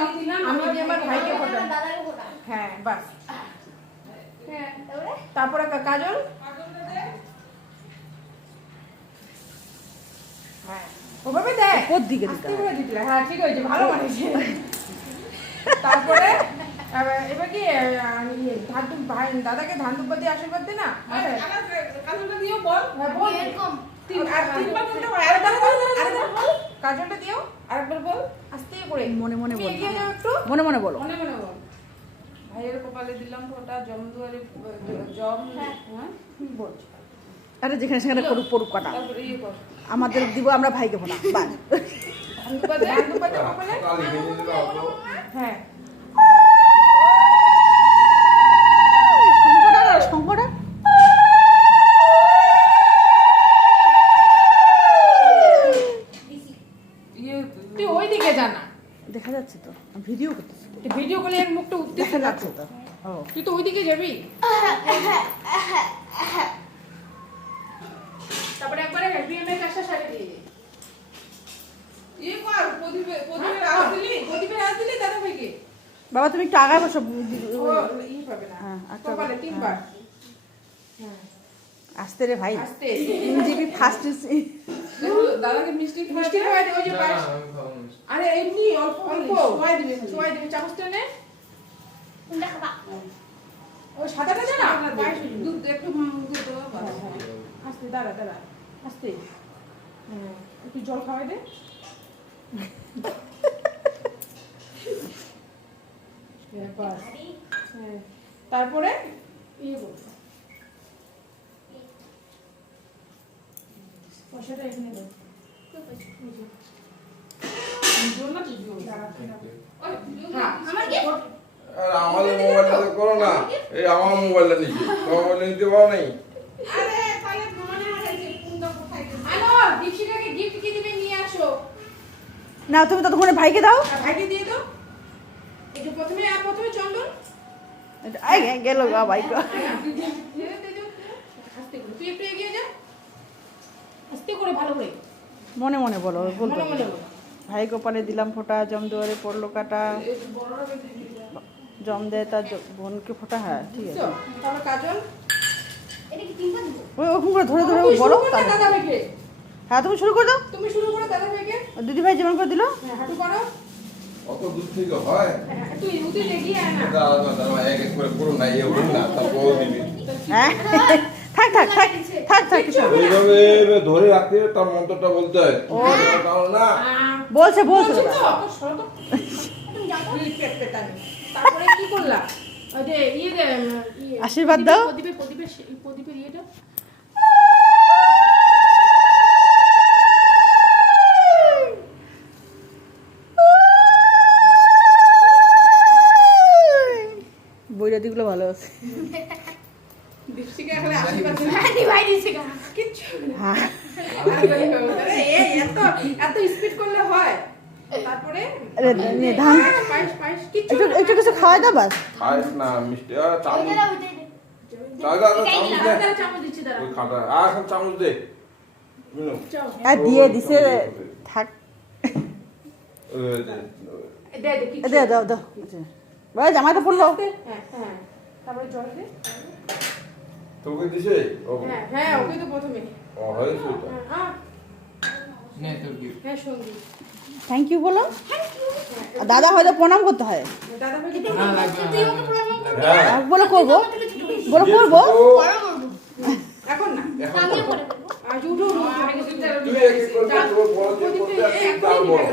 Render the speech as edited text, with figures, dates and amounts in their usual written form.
আমি যে আমার ভাইকে ফোটাই। হ্যাঁ বাস। তারপরে কাজল। হ্যাঁ ওভাবে দে, ওর দিকে দিতে আস্তে করে দিতে। হ্যাঁ ঠিক হয়েছে, ভালো বানিয়েছে। তারপরে এবার কি ধান ভাই দাদাকে ধান দুব্বা দিয়ে আশীর্বাদ দে না। কাজলটা দিও বল। হ্যাঁ বল এরকম তিনবার বলতে হয়। আরেকবার বল কাজলটা দিও, আরেকবার বল আস্তে করে মনে মনে বল, এগিয়ে যাও একটু, মনে মনে বলো। মনে মনে বল। ভাইয়ের কপালে দিলাম ফোঁটা, জম দুয়ারে জম। হ্যাঁ বল। আরে যেখানে সেখানে করুক পড়ুক কাটা, তারপরে ইয়ে কর, আমাদের দিব, আমরা ভাইকে ফোনা বাস। ধান দুব্বা দে, ধান দুব্বা দে কপালে। হ্যাঁ শঙ্করা তুই ওই দিকে জানা, দেখা যাচ্ছে তো, ভিডিও করতেছি, ভিডিও করলে এর মুখটা উঠতে দেখা যাচ্ছে তো। ও তুই তো ওই দিকে যাবি। তারপরে একবারে বিএমএ কাজটা সারি দিয়ে ইয়ে কর, প্রদীপের আওয়াজ দিলি, প্রদীপের আওয়াজ দিলি দাদা ভাইকে। বাবা তুমি একটু আগায় বসো, ও ই পাবে না। হ্যাঁ, আচ্ছা, কপালে তিনবার। হ্যাঁ আসতে রে ভাই, আস্তে। ইনজিবি ফার্স্ট দাদাকে মিষ্টি খাওয়াই দে, ওই যে পাশ। আরে এমনি অল্প অল্প সবাই দিবি চামচটা নে। কোনটা খাবা? ও সাদাটা জানা? দুধ একটু দুধ দাও বাস। আস্তে দাঁড়া দাঁড়া আস্তে। হ্যাঁ একটু জল খাওয়াই দে। হ্যাঁ বাস। হ্যাঁ তারপরে ইয়ে করো, পয়সাটা এখানে দাও। আমাদের মোবাইলটা করো না, এই আমার মোবাইলটা নিচ্ছি, তোমার মোবাইল নিতে পারো নাই। না, তুমি ততক্ষণে ভাইকে দাও। ভাইকে দিয়ে দাও। একটু প্রথমে চন্দন গেল গা ভাইকে। আস্তে করে তুই একটু এগিয়ে যা, আস্তে করে ভালো করে মনে মনে বলো, বলতে মনে মনে বল। ভাই গোপালে দিলাম ফোঁটা, জম দুয়ারে পড়লো কাটা, জম দেয় তার বোনকে ফোঁটা। হ্যাঁ ঠিক আছে, তারপর কাজল। ওই ওরকম করে ধরে ধরে বলো। দাদা ভাইকে, হ্যাঁ তুমি শুরু করে দাও, তুমি শুরু করো দাদা ভাইকে। দিদি ভাই যেমন করে দিল। হ্যাঁ হাঁটু করো। অত দূর থেকে হয়? হ্যাঁ তুই এগিয়ে আয় না। দাদা দাদা এক এক করে করো না, ইয়ে হল না, তারপর দিবি। হ্যাঁ থাক থাক থাক থাক থাক কিছু হবে না। এইভাবে ধরে রাখতে তার মন্ত্রটা বলতে হয়। তাহলে না বলছে বলছে তো দাদা। তো সরো তো। তুমি যাও তো পেটানি। তারপরে কি করলা? ওই যে ইয়ে দে, আশীর্বাদ দাও। প্রদীপের ইয়েটা বৈরাদিগুলো ভালো আছে। দীপশিকা এখানে আশীর্বাদ দি ভাই দীপশিকা কিচ্ছু না। হ্যাঁ এই এত স্পিড করলে হয়? তারপরে ধান পায়েস কিচ্ছু একটু একটু কিছু খাওয়াই দাও বাস। খাইস না মিষ্টি, আর চামচ দাদা চামচ দিচ্ছি দাঁড়া। ওই খাটা আর এখন চামচ দে। বুঝলো? আর দিয়ে দিছে থাক। দে দে দাও দাও, ভাই জামাইটা পড়লো। হ্যাঁ হ্যাঁ তারপরে জল দে। তোকে দিছে? ও হ্যাঁ হ্যাঁ ওকে তো প্রথমে। ও হয়েছে এটা। হ্যাঁ হ্যাঁ সঙ্গী থ্যাংক ইউ বলো। দাদা হয়তো প্রণাম করতে হয়। দাদা ভাইকে হ্যাঁ বলো করবো, বলো করবো। এখন না এখন আজ উঠো তুই এক এক করে তোর বড় যে করতে আসছিস তার বড়।